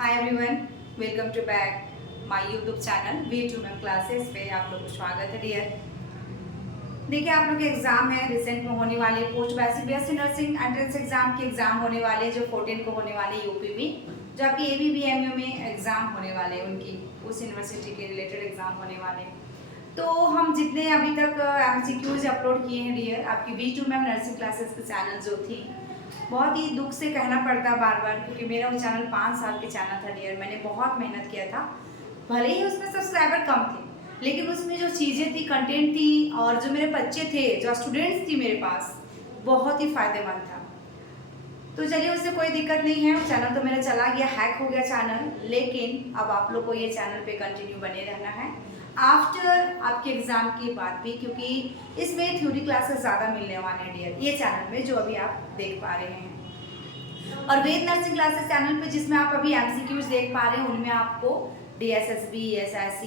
Hi everyone, welcome to back my YouTube channel V2M classes पे आप लोग को स्वागत है डियर। देखिए आप लोग के एग्जाम है रिसेंट में होने वाले post basic BSc nursing entrance exam के एग्जाम होने वाले जो 14 को होने वाले यूपी में, जो आपकी ABBMU में एग्जाम होने वाले उनकी उस यूनिवर्सिटी के रिलेटेड एग्जाम होने वाले। तो हम जितने अभी तक MCQs अपलोड किए हैं डियर, आपकी V2M नर्सिंग क्लासेस के चैनल जो थी, बहुत ही दुख से कहना पड़ता बार बार, क्योंकि मेरा वो चैनल 5 साल के चैनल था डियर। मैंने बहुत मेहनत किया था, भले ही उसमें सब्सक्राइबर कम थे, लेकिन उसमें जो चीज़ें थी, कंटेंट थी, और जो मेरे बच्चे थे, जो स्टूडेंट्स थी मेरे पास, बहुत ही फायदेमंद था। तो चलिए उससे कोई दिक्कत नहीं है, चैनल तो मेरा चला गया, हैक हो गया चैनल, लेकिन अब आप लोग को ये चैनल पे कंटिन्यू बने रहना है आफ्टर आपके एग्जाम के बाद भी, क्योंकि इसमें थ्योरी क्लासेस ज़्यादा मिलने वाले हैं डियर ये चैनल में जो अभी आप देख पा रहे हैं। और वेद नर्सिंग क्लासेस चैनल पे जिसमें आप अभी MCQs देख पा रहे हैं, उनमें आपको DSSB, SIC,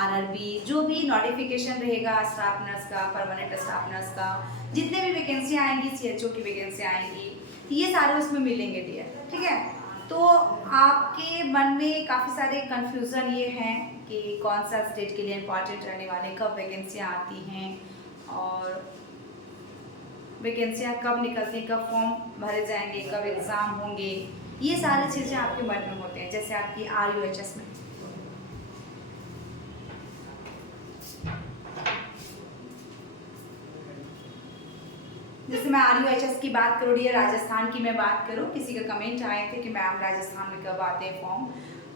RRB जो भी नोटिफिकेशन रहेगा स्टाफ नर्स का, परमानेंट स्टाफ नर्स का, जितने भी वैकेंसी आएंगी, CHO की वैकेंसी आएंगी, ये सारे उसमें मिलेंगे डियर, ठीक है। तो आपके मन में काफ़ी सारे कन्फ्यूज़न ये हैं कि कौन सा स्टेट के लिए इम्पॉर्टेंट रहने वाले, कब वैकेंसियाँ आती हैं और वैकेंसियाँ कब निकलती हैं, कब फॉर्म भरे जाएंगे, कब एग्ज़ाम होंगे, ये सारी चीज़ें आपके मन में होते हैं। जैसे आपकी RUHS में जैसे मैं RUHS की बात करूँ डियर, राजस्थान की मैं बात करूँ, किसी का कमेंट आए थे कि मैम राजस्थान में कब आते हैं फॉर्म।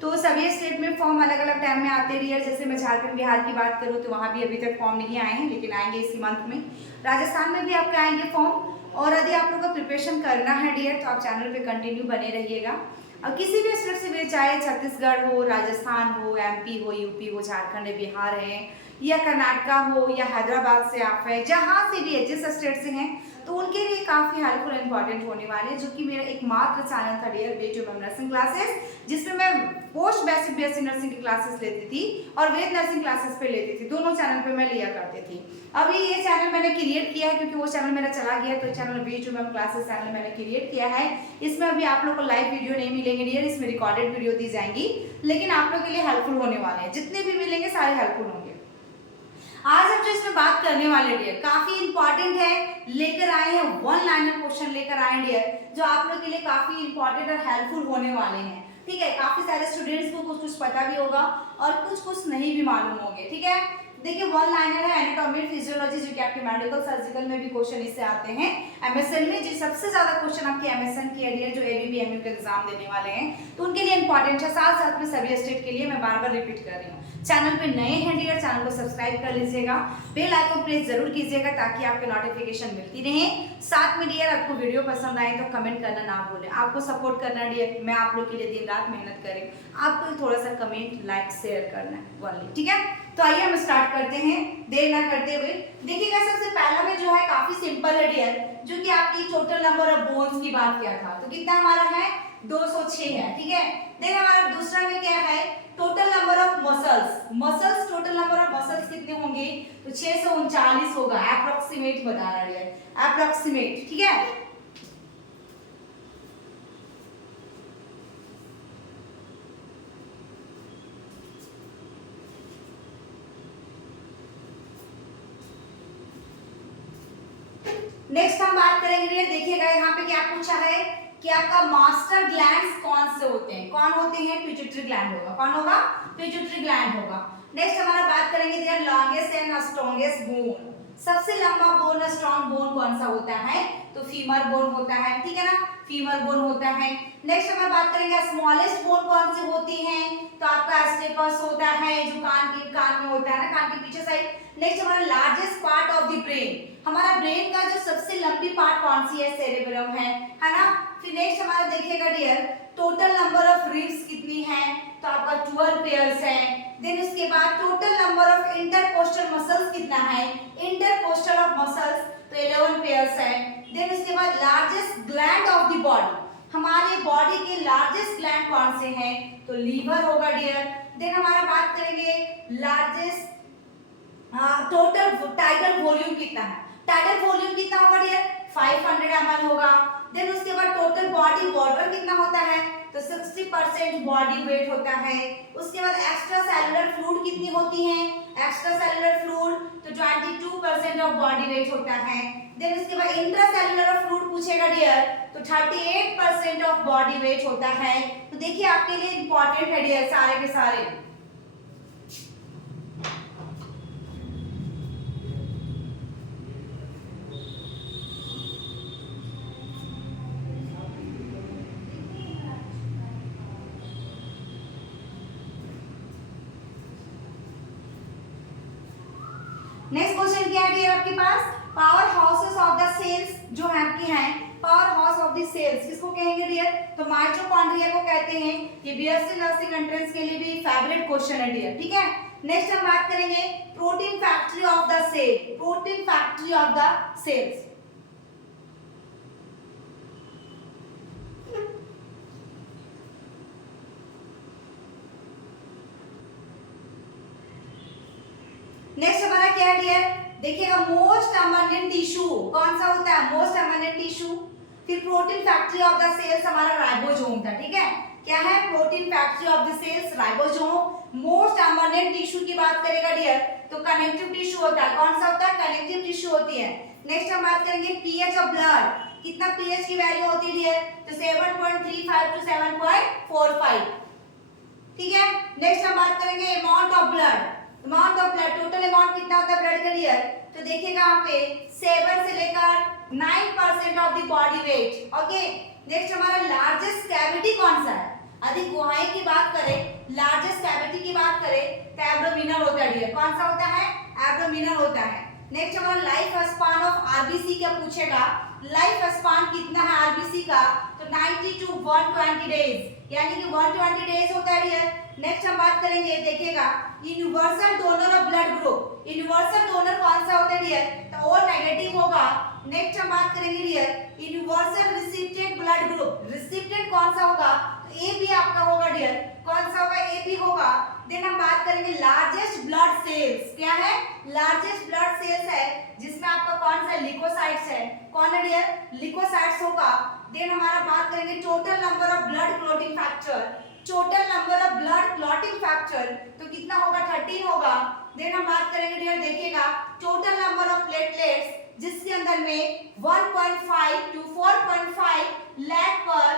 तो सभी स्टेट में फॉर्म अलग अलग टाइम में आते हैं डियर। जैसे मैं झारखंड बिहार की बात करूँ तो वहाँ भी अभी तक फॉर्म नहीं आए हैं, लेकिन आएंगे इसी मंथ में। राजस्थान में भी आपके आएंगे फॉर्म। और यदि आप लोग को प्रिपरेशन करना है डियर तो आप चैनल पे कंटिन्यू बने रहिएगा। और किसी भी स्टेट से भी, चाहे छत्तीसगढ़ हो, राजस्थान हो, MP हो, UP हो, झारखंड है, बिहार है, या कर्नाटका हो, या हैदराबाद से आप हैं, जहाँ से भी है, जिस स्टेट से हैं, तो उनके लिए काफ़ी हेल्पफुल इंपॉर्टेंट होने वाले हैं, जो कि मेरा एकमात्र चैनल था डियर V2M नर्सिंग क्लासेस, जिसमें मैं पोस्ट बेसिक BSc नर्सिंग की क्लासेस लेती थी और वेद नर्सिंग क्लासेस पे लेती थी, दोनों चैनल पे मैं लिया करती थी। अभी ये चैनल मैंने क्रिएट किया है क्योंकि वो चैनल मेरा चला गया, तो चैनल V2M क्लासेस चैनल मैंने क्रिएट किया है। इसमें अभी आप लोग को लाइव वीडियो नहीं मिलेंगे डियर, इसमें रिकॉर्डेड वीडियो दी जाएंगी, लेकिन आप लोग के लिए हेल्पफुल होने वाले हैं, जितने भी मिलेंगे सारे हेल्पफुल होंगे। आज हम जो इसमें बात करने वाले डियर काफी इंपॉर्टेंट है, लेकर आए हैं वन लाइनर क्वेश्चन लेकर आए डियर, जो आप लोग के लिए काफी इंपॉर्टेंट और हेल्पफुल होने वाले हैं, ठीक है। काफी सारे स्टूडेंट्स को कुछ कुछ पता भी होगा और कुछ कुछ नहीं भी मालूम होंगे, ठीक है। देखिए वन लाइनर है, एनाटॉमी फिजियोलॉजी, जो कि आपके मेडिकल सर्जिकल में भी क्वेश्चन इससे आते हैं। MSN में जो सबसे ज्यादा क्वेश्चन आपके MSN के लिए जो ABBMU के एग्जाम देने वाले हैं, तो उनके लिए इंपॉर्टेंट है, साथ साथ में सभी स्टेट के लिए मैं बार बार रिपीट कर रही हूँ। चैनल पे नए हैं डियर, चैनल को सब्सक्राइब कर लीजिएगा, बेल आइकन प्रेस जरूर कीजिएगा ताकि आपको नोटिफिकेशन मिलती रहे। साथ में डियर आपको वीडियो पसंद आए तो कमेंट करना ना भूलें, आपको सपोर्ट करना डियर, मैं आप लोग के लिए दिन रात मेहनत करें, आपको थोड़ा सा कमेंट लाइक शेयर करना है ओनली, ठीक है। तो आइए हम स्टार्ट करते हैं देर ना करते हुए। देखिएगा सबसे पहला में जो है काफी सिंपल है डियर, जो कि आपकी टोटल नंबर ऑफ बोन्स की बात किया था, तो कितना हमारा है 206 है, ठीक है। देन हमारा दूसरा में क्या है, total number of muscles total number of muscles कितने होंगे, तो 639 होगा, अप्रोक्सीमेट बता रहा है, अप्रोक्सीमेट, ठीक है। नेक्स्ट हम बात करेंगे, देखिएगा यहाँ पे क्या पूछा है कि आपका मास्टर ग्लैंड्स कौन से होते हैं, कौन होते हैं, पिट्यूटरी ग्लैंड होगा, कौन होगा, पिट्यूटरी ग्लैंड होगा। नेक्स्ट हमारा बात करेंगे there longest and strongest bone, सबसे लंबा बोन, स्ट्रॉन्ग बोन कौन सा होता है, तो फीमर बोन होता है, ठीक है ना, फीमर बोन होता है। नेक्स्ट हम बात करेंगे स्मॉलेस्ट बोन कौन सी होती है, तो आपका स्टेपस होता है, जो कान में होता है ना, कान के पीछे साइड। नेक्स्ट हमारा largest part of the brain, हमारा ब्रेन का जो सबसे लंबी पार्ट कौन सी है, सेरेब्रम है ना। फिर नेक्स्ट हमारा देखिएगा dear total number of ribs कितनी है, तो आपका 12 पेयर्स है। देन उसके बाद total number of intercostal muscles कितना है, इंटरकोस्टल ऑफ मसल्स तो 11 पेयर्स है। देन उसके बाद largest gland of the body, हमारे बॉडी के लार्जेस्ट ग्लैंड कौन से हैं, तो लीवर होगा डियर। देन हमारा बात करेंगे लार्जेस्ट टोटल टाइडल वॉल्यूम कितना है, टाइडल वॉल्यूम कितना होगा डियर, 500 ml होगा। देन उसके बाद टोटल बॉडी वाटर कितना होता है, तो 60% बॉडी वेट होता है। उसके बाद एक्स्ट्रा सेलुलर फ्लूइड कितनी होती है, एक्स्ट्रा सेलुलर फ्लूइड तो 22% ऑफ बॉडी वेट होता है। देन उसके बाद इंट्रा सेलुलर फ्लूइड पूछेगा डियर, तो 38% ऑफ बॉडी वेट होता है। तो देखिए आपके लिए इंपॉर्टेंट है डियर सारे के सारे। नेक्स्ट क्वेश्चन क्या है डियर आपके पास, power houses of the cells जो है आपकी हैं, power house of the cells किसको कहेंगे डियर, तो माइटोकॉन्ड्रिया को कहते हैं। ये बीएससी नर्सिंग एंट्रेंस के लिए भी फेवरेट क्वेश्चन है डियर, ठीक है। नेक्स्ट हम बात करेंगे protein factory of the cell, protein factory of the cells. Next हमारा क्या है डियर, देखिएगा मोस्ट अबंडेंट टिश्यू कौन सा होता है, मोस्ट अबंडेंट टिश्यू। फिर protein factory of the cells हमारा राइबोसोम था, ठीक है। क्या है, protein factory of the cells ribosome. Most abundant tissue की बात करेगा डियर, तो कनेक्टिव टिश्यू होता है, कौन सा होता है, कनेक्टिव टिश्यू होती है। नेक्स्ट हम बात करेंगे पीएच ऑफ ब्लड, कितना पीएच की वैल्यू होती है डियर, तो 7.35 टू 7.45, ठीक है। नेक्स्ट हम बात करेंगे amount of blood, amount of blood, total amount कितना होता है ब्लड का डियर, तो देखिएगा यहाँ पे 7 से लेकर 9% of the body weight, okay. Next हमारा लार्जेस्ट कैविटी कौन सा है, अधिक गुहाएं की बात करें, लार्जेस्ट कैविटी की बात करें तो एब्डोमिनल होता है डियर, कौन सा होता है, एब्डोमिनल होता है। नेक्स्ट हमारा लाइफ स्पान ऑफ आरबीसी क्या पूछेगा, लाइफ स्पान कितना है आरबीसी का, तो 90 टू 120 डेज, यानी कि 120 डेज होता है डियर। नेक्स्ट हम बात करेंगे, देखिएगा universal donor of blood group, universal donor कौन सा होता है डियर, तो ओ नेगेटिव होगा। नेक्स्ट हम बात करेंगे dear universal recipient blood group, recipient कौन सा होगा, तो ए बी आपका होगा डियर, कौन सा होगा, ए बी होगा। देन हम बात करेंगे लार्जेस्ट ब्लड सेल्स, क्या है, लार्जेस्ट ब्लड सेल्स है जिसमें आपका कौन सा लिकोसाइट्स है, कौन है डियर, लिकोसाइट्स होगा। देन हमारा बात करेंगे total number of blood clotting factor, total number of blood clotting factor तो कितना होगा, 13 होगा। देन हम बात करेंगे डियर, देखिएगा टोटल नंबर ऑफ प्लेटलेट्स जिसके अंदर में 1.5 टू 4.5 लाख पर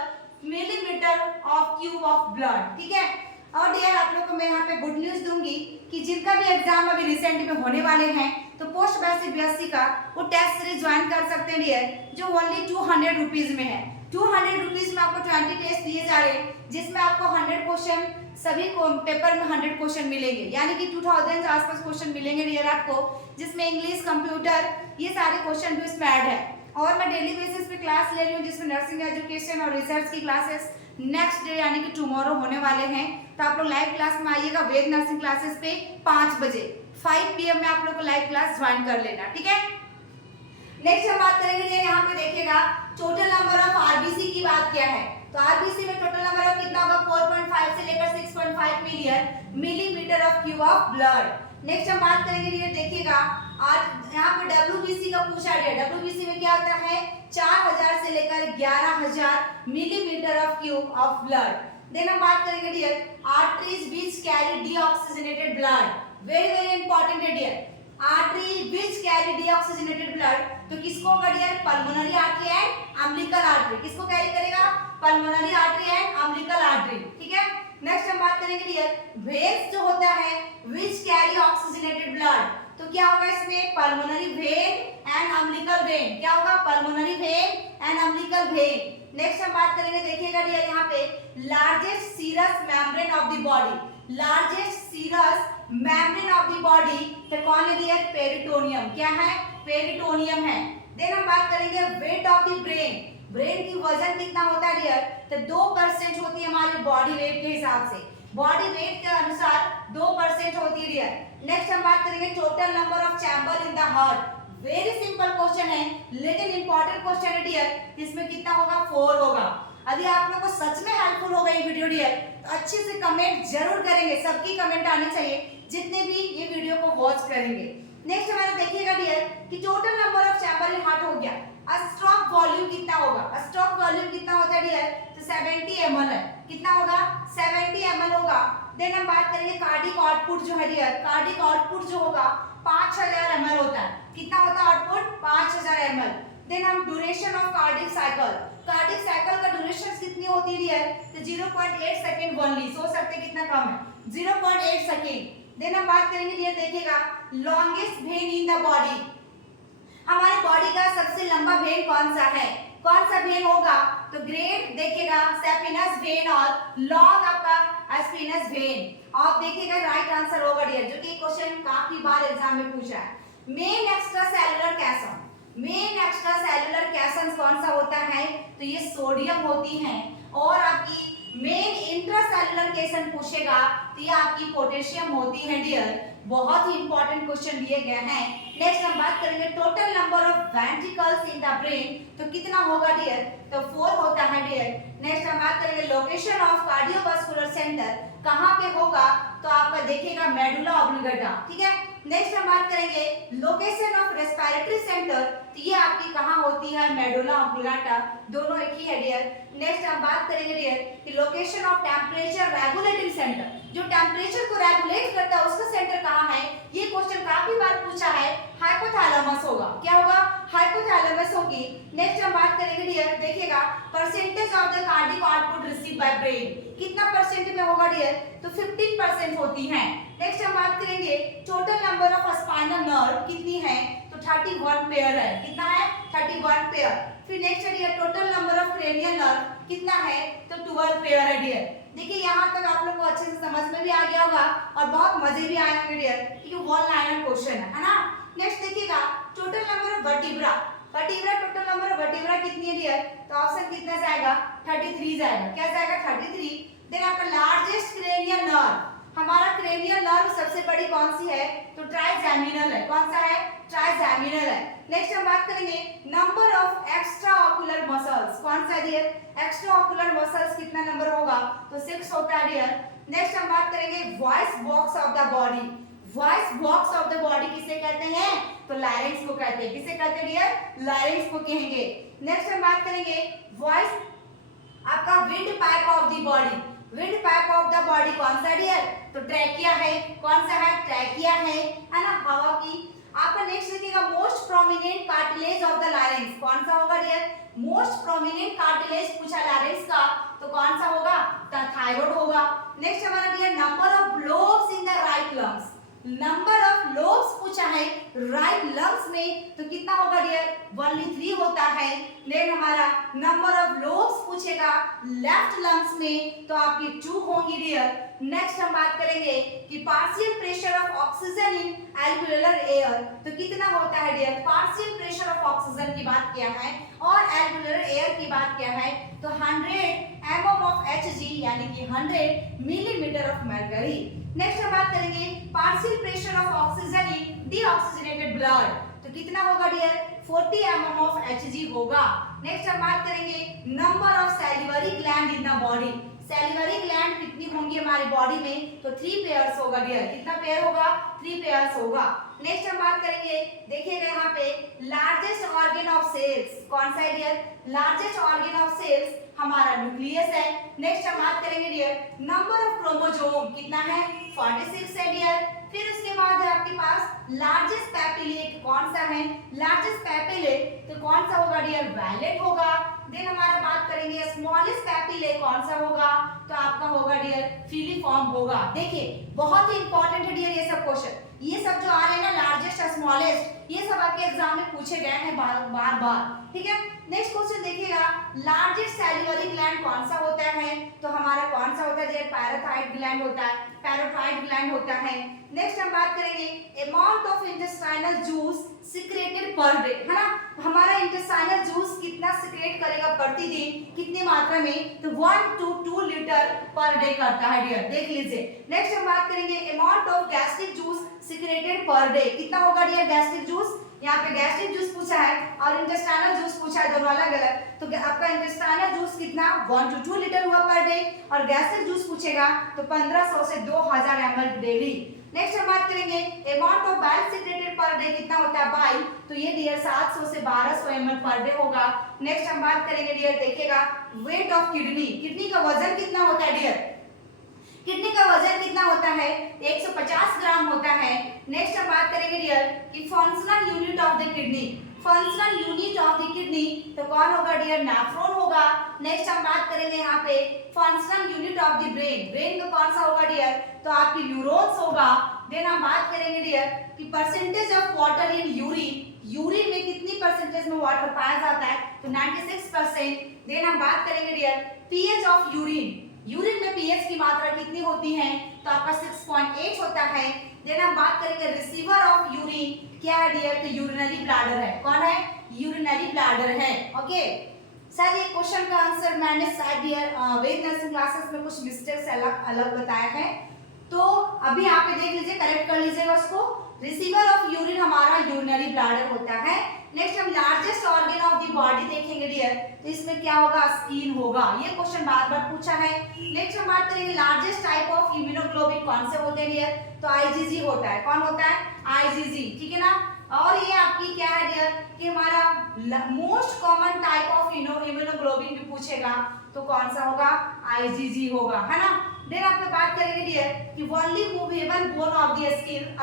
millimetre of cube of blood, ठीक है। और डियर आप लोगों को मैं यहाँ पे गुड न्यूज दूंगी कि जिनका भी एग्जाम अभी रिसेंट में होने वाले हैं तो पोस्ट बेसिक बीएससी का वो टेस्ट सीरीज ज्वाइन कर सकते हैं डियर, जो ओनली 200 रुपीज में है। 200 रुपीज में आपको 20 टेस्ट दिए जा रहे हैं जिसमें आपको 100 क्वेश्चन, सभी को पेपर में 100 क्वेश्चन मिलेंगे, यानी कि 2000 के आसपास क्वेश्चन मिलेंगे डियर आपको, जिसमें इंग्लिश, कंप्यूटर, ये सारे क्वेश्चन भी इसमें ऐड है। और मैं डेली बेसिस पे क्लास ले रही हूँ जिसमें नर्सिंग एजुकेशन और रिसर्च की क्लासेस नेक्स्ट डे यानी कि टुमारो होने वाले हैं। तो आप लोग लाइव क्लास में आइएगा वेद नर्सिंग क्लासेस पे 5 बजे 5 PM में आप लोग को लाइव क्लास ज्वाइन कर लेना, ठीक है। नेक्स्ट हम बात करेंगे यहाँ पे देखिएगा टोटल नंबर ऑफ आरबीसी की बात क्या है, तो आरबीसी में टोटल नंबर ऑफ कितना होगा, 4.5 से लेकर 6.5 million millimetre of cube of blood. Next हम बात करेंगे ये देखिएगा आज यहाँ पे डब्ल्यूबीसी का पूछा गया, डब्ल्यूबीसी में क्या होता है, 4000 से लेकर 11000 millimetre of cube of blood. Then हम बात करेंगे dear arteries which carry deoxygenated blood, very very important है dear, artery which carry deoxygenated blood, तो किसको होगा dear, pulmonary artery and umbilical artery, किसको कैरी करेगा, pulmonary artery and umbilical artery, ठीक है। नेक्स्ट हम बात करेंगे डियर वेन्स जो होता है व्हिच कैरी ऑक्सीजनेटेड ब्लड, तो क्या होगा इसमें, pulmonary vein and umbilical vein, क्या होगा, pulmonary vein and umbilical vein. Next हम बात करेंगे देखिएगा डियर यहाँ पे largest serous membrane of the body, largest serous membrane of the body तो कौन है डियर, पेरिटोनियम, क्या है, पेरिटोनियम है। देन हम बात करेंगे weight of the brain, brain की वजन कितना होता है डियर, तो 2% होती है हमारी बॉडी वेट के हिसाब से, बॉडी वेट के अनुसार 2% होती है डियर। नेक्स्ट हम बात करेंगे total number of chamber in the heart, very simple question है लेकिन इंपॉर्टेंट क्वेश्चन है डियर, इसमें कितना होगा, 4 होगा। यदि आप लोगों को सच में हेल्पफुल होगा ये वीडियो डियर तो अच्छे से कमेंट जरूर करेंगे, सबकी कमेंट आने चाहिए जितने भी ये वीडियो को वॉच करेंगे। नेक्स्ट हमारा देखिएगा डियर कि total number of chamber in heart हो गया, स्ट्रोक वॉल्यूम कितना होगा, स्ट्रोक वॉल्यूम कितना होता है डियर, तो 70 ml है, कितना होगा 70 ml होगा। देन हम बात करेंगे कार्डिक आउटपुट जो है डियर, कार्डिक आउटपुट जो होगा 5000 ml होता है, कितना होता है आउटपुट 5000 ml। देन हम duration of cardiac cycle, cardiac cycle का ड्यूरेशन कितनी होती है डियर, तो 0.8 सेकंड ओनली, सोच सकते हैं कितना कम है 0.8 सेकंड। देन हम बात करेंगे डियर, देखिएगा longest when in the body, हमारे बॉडी का सबसे लंबा वेन कौन सा है, कौन सा वेन होगा, तो ग्रेट देखिएगा सेफिनस वेन और लॉन्ग आपका स्पिनस वेन। और देखिएगा राइट आंसर होगा डियर, जो कि क्वेश्चन काफी बार एग्जाम में पूछा है। मेन एक्स्ट्रा सेलुलर कैसन, मेन एक्स्ट्रा सेलुलर कैसन कौन सा होता है, तो ये सोडियम होती है। और आपकी मेन इंट्रासेलुलर कैसन पूछेगा तो ये आपकी पोटेशियम होती है डियर, बहुत ही इंपॉर्टेंट क्वेश्चन दिए गए हैं। नेक्स्ट हम बात करेंगे total number of ventricles in the brain, तो कितना होगा डियर, तो 4 होता है डियर। नेक्स्ट हम बात करेंगे लोकेशन ऑफ कार्डियोवास्कुलर सेंटर, कहां पे होगा, तो आपका देखिएगा मेडुला ऑब्लिंगेटा, ठीक है। नेक्स्ट हम बात करेंगे लोकेशन ऑफ रेस्पिरेटरी सेंटर, तो ये आपकी कहां होती है, मेडुला ऑब्लिंगेटा, दोनों एक ही है डियर। नेक्स्ट हम बात करेंगे डियर कि location of temperature regulating centre, जो टेम्परेचर को रेगुलेट करता है उसका सेंटर कहां है, ये क्वेश्चन काफी बार पूछा है, हाइपोथैलेमस होगा, क्या होगा, हाइपोथैलेमस होगी। नेक्स्ट हम बात करेंगे डियर, देखिएगा percentage of the cardiac output receive by brain, कितना परसेंट में होगा डियर, तो 15% होती है। नेक्स्ट हम बात करेंगे total number of spinal nerve कितनी है, तो 31 पेयर है, कितना है 31 पेयर। फिर next dear total number of cranial nerve कितना है, तो 12 पेयर है डियर। देखिए यहाँ तक आप लोग को अच्छे से समझ में भी आ गया होगा और बहुत मजे भी आए होंगे डियर, क्योंकि वन लाइनर क्वेश्चन है ना। नेक्स्ट देखिएगा total number of vertebra, vertebra total number of vertebra कितनी है डियर, तो ऑप्शन कितना जाएगा 33 जाएगा, क्या जाएगा 33। देन आपका लार्जेस्ट क्रेनियल नर्व, हमारा क्रेनियल नर्व सबसे बड़ी कौन सी है, तो ट्राइजेमिनल है, कौन सा है, ट्राइजेमिनल है। नेक्स्ट हम बात करेंगे number of extra ocular muscles, कौन सा डियर, एक्स्ट्रा ऑकुलर मसल्स कितना नंबर होगा, तो 6 होता है डियर। नेक्स्ट हम बात करेंगे voice box of the body, voice box of the body किसे कहते हैं, तो लैरिंक्स को कहते हैं, किसे कहते हैं डियर, लैरिंक्स को कहेंगे। नेक्स्ट हम बात करेंगे वॉइस आपका wind pipe of the body, wind pipe of the body कौन सा डियर, तो ट्रैकिया है, कौन सा है, ट्रैकिया है ना, हवा की। आपका नेक्स्ट देखिएगा most prominent cartilage of the larynx, कौन सा होगा डियर, मोस्ट प्रोमिनेंट कार्टिलेज पूछा लैरिंक्स का, तो कौन सा होगा, तो थायराइड होगा। नेक्स्ट हमारा dear number of lobes in the right lungs, number of lobes पूछा है राइट लंग्स में, तो कितना होगा डियर, ओनली 3 होता है। देन हमारा नंबर ऑफ लोब्स पूछेगा लेफ्ट लंग्स में, तो आपकी 2 होंगी डियर। नेक्स्ट हम बात करेंगे कि partial pressure of oxygen in alveolar air, तो कितना होता है dear, partial pressure of oxygen की बात किया है और एल्वियोलर एयर की बात किया है, तो 100 mm ऑफ Hg यानी कि 100 मिलीमीटर ऑफ मर्करी। नेक्स्ट हम बात करेंगे partial pressure of oxygen in deoxygenated blood, तो कितना होगा डियर, 40 mm ऑफ Hg होगा। नेक्स्ट हम बात करेंगे number of salivary gland in the body, salivary gland कितनी होंगी हमारी बॉडी में, तो 3 पेयर्स होगा डियर, कितना पेयर होगा, 3 पेयर्स होगा। नेक्स्ट हम बात करेंगे देखिएगा यहाँ पे लार्जेस्ट ऑर्गन ऑफ सेल्स, कौन सा है dear, largest organ of cells हमारा न्यूक्लियस है। नेक्स्ट हम बात करेंगे डियर नंबर ऑफ क्रोमोसोम कितना है, 46 है डियर। फिर उसके बाद है आपके पास लार्जेस्ट पैपिले, कौन सा है, लार्जेस्ट पैपिले, तो कौन सा होगा डियर, वैलेट होगा। देन हमारा बात करेंगे स्मॉलेस्ट पैपिले कौन सा होगा, तो आपका होगा डियर फिलीफॉर्म होगा। देखिए बहुत ही इंपॉर्टेंट है डियर ये सब क्वेश्चन, ये सब जो आ रहे हैं ना लार्जेस्ट और स्मॉलेस्ट, ये सब आपके एग्जाम में पूछे गए हैं बार, ठीक है। नेक्स्ट क्वेश्चन देखिएगा लार्जेस्ट सैलिवरी ग्लैंड कौन सा होता है, तो हमारा कौन सा होता है डियर, पैराथाइड ग्लैंड होता है, पैराथाइड ग्लैंड होता है। नेक्स्ट हम बात करेंगे amount of intestinal juice secreted per day, है ना, हमारा इंटेस्टाइनल जूस कितना सिक्रेट करेगा प्रतिदिन, कितनी मात्रा में, तो 1 to 2 लीटर पर डे करता है डियर, देख लीजिए। नेक्स्ट हम बात करेंगे amount of gastric juice secreted per day, कितना होगा डियर गैस्ट्रिक जूस, यहाँ पे गैस्ट्रिक जूस पूछा है और इंटेस्टाइनल जूस पूछा है, दोनों अलग अलग, तो आपका इंटेस्टाइनल जूस कितना 1 to 2 लीटर हुआ पर डे, और गैस्ट्रिक जूस पूछेगा तो 1500 से 2000 ml डेली। नेक्स्ट हम बात करेंगे amount of bile secreted per day कितना होता है बाई, तो ये डियर 700 से 1200 ml पर डे होगा। नेक्स्ट हम बात करेंगे डियर, देखिएगा वेट ऑफ किडनी, किडनी का वजन कितना होता है डियर, किडनी का वजन कितना होता है 150 ग्राम होता है। नेक्स्ट हम बात करेंगे डियर कि functional unit of the kidney, functional unit of the kidney तो कौन होगा डियर, नेफ्रॉन होगा। नेक्स्ट हम बात करेंगे यहाँ पे functional unit of the brain, brain का कौन सा होगा डियर, तो आपकी न्यूरॉन्स होगा। देन हम बात करेंगे डियर कि percentage of water in urine, urine में कितनी परसेंटेज में वाटर पाया जाता है, तो 96%। देन हम बात करेंगे dear pH of urine, urine में पीएच की मात्रा कितनी होती है, तो आपका 6.8 होता है। देन हम बात करेंगे रिसीवर ऑफ यूरिन, क्या है डियर, तो यूरिनरी ब्लैडर है, कौन है, यूरिनरी ब्लैडर है। ओके सर, ये क्वेश्चन का आंसर मैंने शायद डियर वेद नर्सिंग क्लासेस में कुछ मिस्टेक्स अलग अलग बताया है, तो अभी यहाँ पे देख लीजिए, करेक्ट कर लीजिएगा उसको। रिसीवर ऑफ यूरिन हमारा यूरिनरी ब्लैडर होता है। नेक्स्ट हम largest organ of the body देखेंगे डियर, तो इसमें क्या होगा, स्किन होगा, ये क्वेश्चन बार बार पूछा है। नेक्स्ट हम बात करेंगे लार्जेस्ट टाइप ऑफ इम्यूनोग्लोबिन कौन से होते हैं डियर, तो आईजीजी होता है, कौन होता है, आईजीजी, ठीक है ना। और ये आपकी क्या है डियर कि हमारा most common type of immunoglobulin भी पूछेगा तो कौन सा होगा, आईजीजी होगा, है ना। देन आप बात करेंगे डियर कि only movable bone of the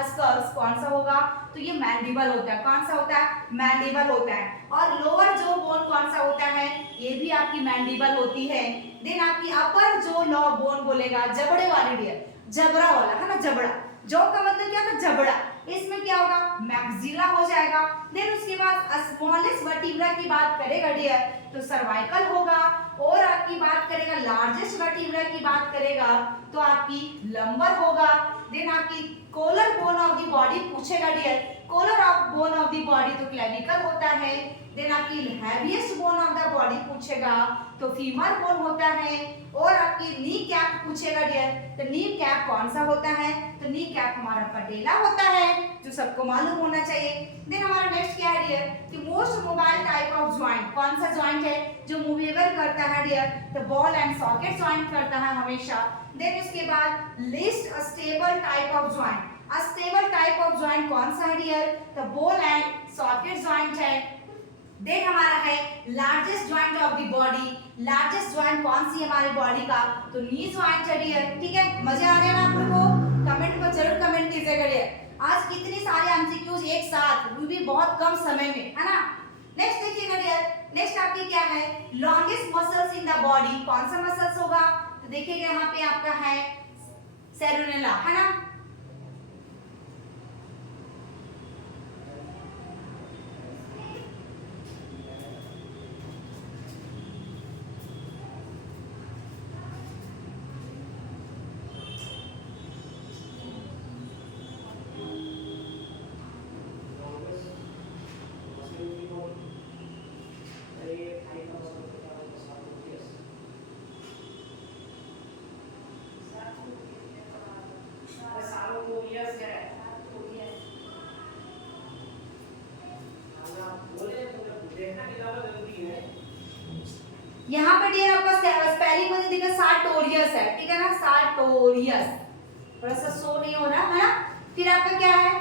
skulls कौन सा होगा, तो ये मैंडिबल होता है, कौन सा होता है, मैंडिबल होता है। और लोअर जो बोन कौन सा होता है, ये भी आपकी मैंडिबल होती है। देन आपकी अपर जो लॉ बोन बोलेगा, जबड़े वाली डियर, जबड़ा वाला, है ना, जबड़ा, जो का मतलब क्या था, जबड़ा, इसमें क्या होगा, मैक्सिला हो जाएगा। देन उसके बाद स्मॉलेस्ट वर्टिब्रा की बात करेगा डियर, तो सर्वाइकल होगा। और आपकी बात करेगा लार्जेस्ट वर्टिब्रा की बात करेगा तो आपकी लंबर होगा। देन आपकी collar bone of the body पूछेगा dear, collar of bone of the body तो क्लेविकल होता है। देन आपकी heaviest bone of the body पूछेगा तो फीमर बोन होता है। और आपकी नी कैप पूछेगा डियर, तो नी कैप कौन सा होता है, तो नी कैप हमारा पटेला होता है, जो सबको मालूम होना चाहिए। देन हमारा नेक्स्ट क्या है डियर कि most mobile type of joint, कौन सा ज्वाइंट है जो मूवेबल करता है डियर, तो बॉल एंड सॉकेट ज्वाइंट करता है हमेशा। देन उसके बाद list stable type of joint, astable type of joint कौन सा है डियर, तो बॉल एंड सॉकेट ज्वाइंट है। देन हमारा है largest joint of the body, largest joint कौन सी है हमारी बॉडी का, तो नी ज्वाइंट है डियर, ठीक है। मजा आ रहा है ना आप लोगों को, कमेंट पर जरूर कमेंट कीजिएगा डियर। आज कितनी सारे एमसीक्यूज एक साथ, वो भी बहुत कम समय में, है ना। नेक्स्ट देखिएगा डियर, नेक्स्ट आपकी क्या है, longest muscles in the body, कौन सा मसल्स होगा, तो देखिएगा यहाँ पे आपका है सेरुनेला, है ना। यहाँ पे डियर आपका स्पेलिंग में दिखा सार्टोरियस है, ठीक है ना, सार्टोरियस, थोड़ा सा सो नहीं हो रहा है ना। फिर आपका क्या है,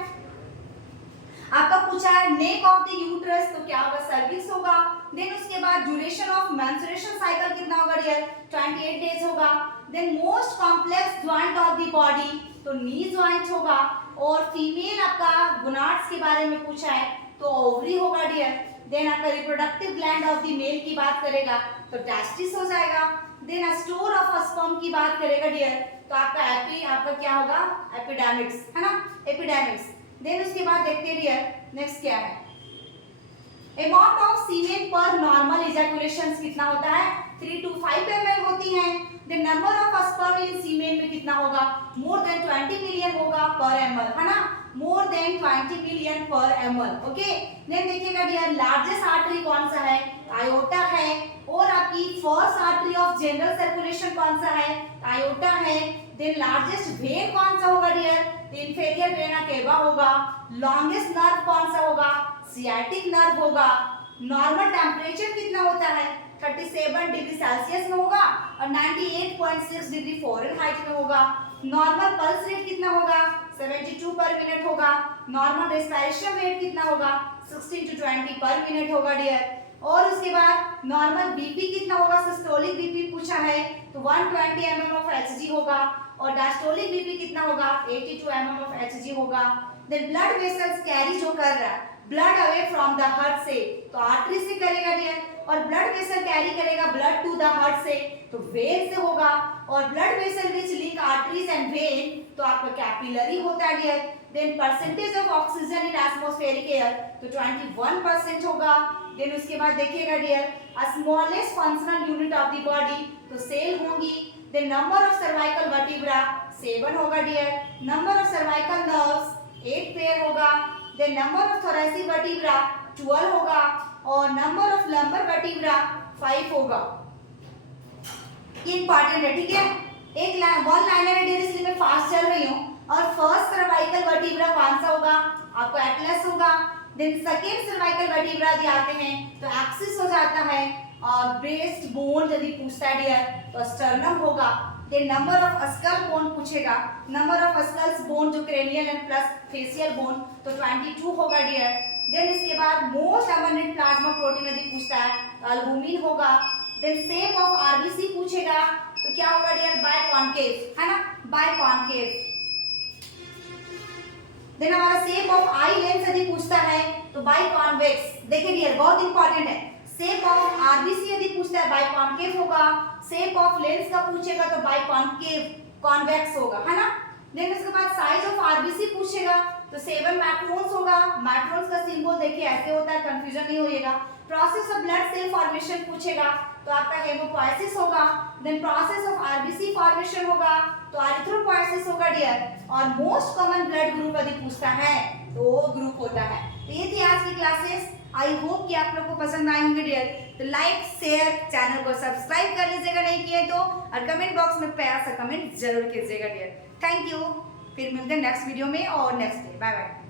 आपका पूछा है नेक ऑफ द यूट्रस, तो क्या होगा, सर्विक्स होगा। देन उसके बाद ड्यूरेशन ऑफ मेंस्ट्रुएशन साइकिल कितना होगा डियर, 28 डेज होगा। Then most complex joint of the body, तो नी ज्वाइंट होगा। और फीमेल आपका गोनाड्स के बारे में पूछा है तो ओवरी होगा डियर। देन आपका reproductive gland of the male की बात करेगा तो टेस्टिस हो जाएगा। देन स्टोर ऑफ स्पर्म की बात करेगा डियर तो आपका क्या होगा, एपिडेमिक्स, है ना, एपिडेमिक्स। देन उसके बाद देखते हैं डियर नेक्स्ट क्या है, अमाउंट ऑफ सीमेन पर नॉर्मल इजैकुलेशंस कितना होता है, 3 to 5 ml होती है। The number of sperm in semen में कितना होगा, मोर देन 20 मिलियन होगा पर ml, है ना, मोर देन 20 मिलियन पर ml। ओके, देन देखिएगा डियर लार्जेस्ट आर्टरी कौन सा है, आयोटा है। और आपकी first artery of general circulation कौन सा है, आयोटा है। देन लार्जेस्ट वेन कौन सा होगा डियर, इंफेरियर वेना केवा होगा। लॉन्गेस्ट नर्व कौन सा होगा, सियाटिक नर्व होगा। नॉर्मल टेम्परेचर कितना होता है, 37 डिग्री सेल्सियस में होगा और 98.6 डिग्री फ़ारेनहाइट में होगा। होगा। नॉर्मल पल्स रेट कितना होगा, 72 पर मिनट होगा। नॉर्मल रेस्पिरेशन रेट कितना होगा, 16 to 20 पर मिनट होगा डियर। और उसके बाद नॉर्मल बीपी कितना होगा, सिस्टोलिक बीपी पूछा है तो 120 mm ऑफ Hg होगा। और डायस्टोलिक बीपी कितना होगा, 82 mm ऑफ Hg होगा। देन ब्लड वेसल्स कैरी जो कर रहा है blood away from the heart से, तो आर्टरी से करेगा डियर। और ब्लड वेसल कैरी करेगा ब्लड टू द हार्ट से, तो वेन से होगा। और blood vessel which link arteries and vein, तो आपका कैपिलरी होता है dear. Then percentage of oxygen in atmospheric air, तो 21% होगा। देन उसके बाद देखिएगा dear, smallest functional unit of the body, तो सेल होंगी। Then number of cervical vertebra 7 होगा dear. Number of cervical nerves 8 pair होगा। Then number of thoracic vertebra 12 होगा। और नंबर ऑफ लंबर वर्टिब्रा 5 होगा। ये इंपॉर्टेंट है, ठीक है। एक वन लाइनर है डियर, इसलिए मैं फास्ट चल रही हूँ। और फर्स्ट सर्वाइकल वर्टिब्रा कौन सा होगा, आपको एटलस होगा। देन सेकेंड सर्वाइकल वर्टिब्रा यदि आते हैं तो एक्सिस हो जाता है। और ब्रेस्ट बोन यदि पूछता है डियर तो स्टर्नम होगा। Then number of skull bone पूछेगा, नंबर ऑफ स्कल्स बोन जो cranial and plus facial bone, तो 22 होगा डियर। देन इसके बाद मोस्ट अबंडेंट प्लाज्मा प्रोटीन यदि पूछता है तो एल्बुमिन होगा। देन शेप ऑफ आरबीसी पूछेगा तो क्या होगा डियर, बाइकॉन्केव, है ना, बाइकॉन्केव। देन हमारा शेप ऑफ आई लेंस यदि पूछता है तो बाइकॉन्वेक्स। देखिए डियर बहुत इंपॉर्टेंट है, शेप ऑफ आरबीसी यदि पूछता है बाइकॉन्केव होगा। शेप ऑफ लेंस का पूछेगा तो बाइकॉन्केव कॉन्वेक्स होगा, है ना। देन उसके बाद साइज ऑफ आरबीसी पूछेगा तो 7 मैक्रोन्स होगा। मैक्रोन्स का सिंबल देखिए ऐसे होता है, कंफ्यूजन नहीं होइएगा। Process of blood cell formation पूछेगा तो आपका हेमोपोएसिस होगा। Then process of RBC formation होगा तो एरिथ्रोपोएसिस होगा डियर। और मोस्ट कॉमन ब्लड ग्रुप यदि पूछता है तो वो ग्रुप होता है। तो ये थी आज की क्लासेस। आई होप कि आप लोग को पसंद आए होंगे डियर। तो लाइक शेयर, चैनल को सब्सक्राइब कर लीजिएगा नहीं किए तो, और कमेंट बॉक्स में प्यार सा कमेंट जरूर कीजिएगा डियर। Thank you. फिर मिलते हैं नेक्स्ट वीडियो में और नेक्स्ट डे। Bye bye.